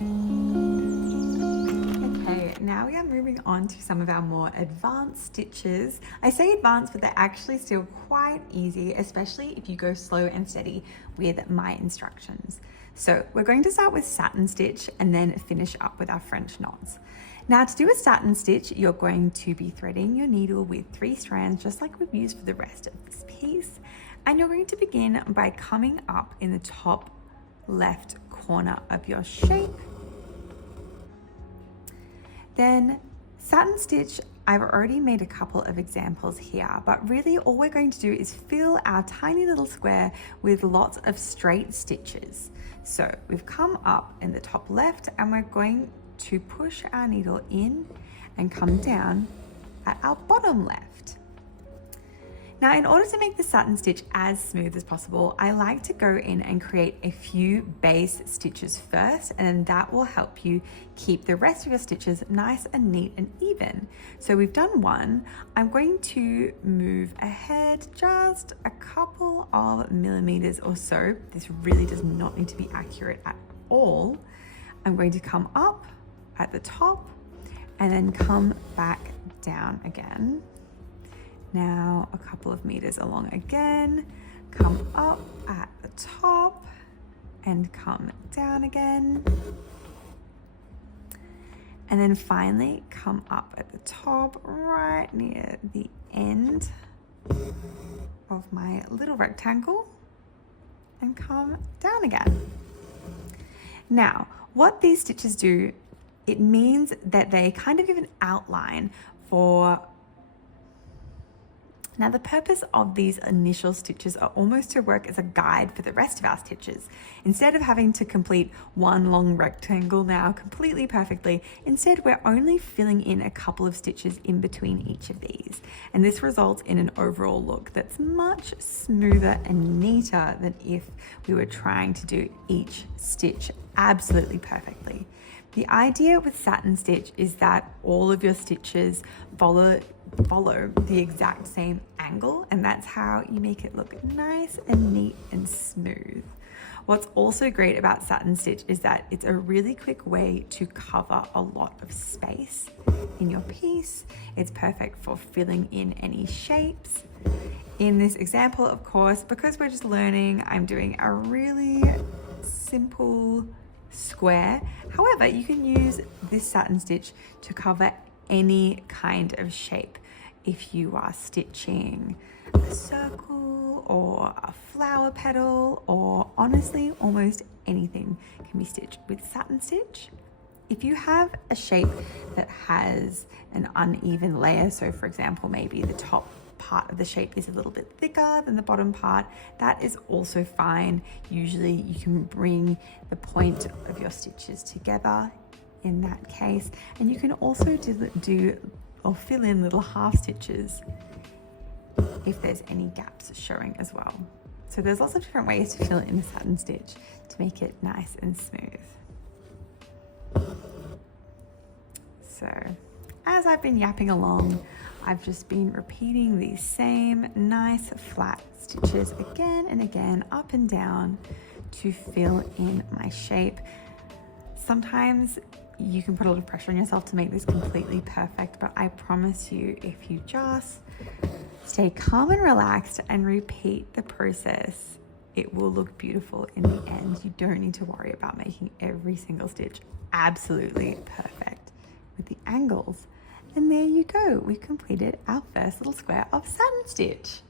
Okay, now we are moving on to some of our more advanced stitches. I say advanced, but they're actually still quite easy, especially if you go slow and steady with my instructions. So we're going to start with satin stitch and then finish up with our French knots. Now to do a satin stitch, you're going to be threading your needle with 3 strands, just like we've used for the rest of this piece. And you're going to begin by coming up in the top left corner of your shape. Then satin stitch, I've already made a couple of examples here, but really all we're going to do is fill our tiny little square with lots of straight stitches. So we've come up in the top left and we're going to push our needle in and come down at our bottom left. Now, in order to make the satin stitch as smooth as possible, I like to go in and create a few base stitches first, and then that will help you keep the rest of your stitches nice and neat and even. So we've done one. I'm going to move ahead just a couple of millimeters or so. This really does not need to be accurate at all. I'm going to come up at the top and then come back down again. Now a couple of meters along again, come up at the top and come down again. And then finally come up at the top right near the end of my little rectangle and come down again. Now, what these stitches do, it means that they kind of give an outline for. Now the purpose of these initial stitches are almost to work as a guide for the rest of our stitches. Instead of having to complete one long rectangle now completely perfectly, instead we're only filling in a couple of stitches in between each of these. And this results in an overall look that's much smoother and neater than if we were trying to do each stitch absolutely perfectly. The idea with satin stitch is that all of your stitches follow the exact same angle, and that's how you make it look nice and neat and smooth. What's also great about satin stitch is that it's a really quick way to cover a lot of space in your piece. It's perfect for filling in any shapes. In this example, of course, because we're just learning, I'm doing a really simple square. However, you can use this satin stitch to cover any kind of shape. If you are stitching a circle or a flower petal, or honestly almost anything can be stitched with satin stitch. If you have a shape that has an uneven layer, so for example maybe the top part of the shape is a little bit thicker than the bottom part, that is also fine. Usually you can bring the point of your stitches together in that case, and you can also do or fill in little half stitches if there's any gaps showing as well. So there's lots of different ways to fill in a satin stitch to make it nice and smooth. So as I've been yapping along, I've just been repeating these same nice flat stitches again and again, up and down, to fill in my shape. Sometimes you can put a lot of pressure on yourself to make this completely perfect, but I promise you, if you just stay calm and relaxed and repeat the process, it will look beautiful in the end. You don't need to worry about making every single stitch absolutely perfect with the angles. And there you go, we've completed our first little square of satin stitch.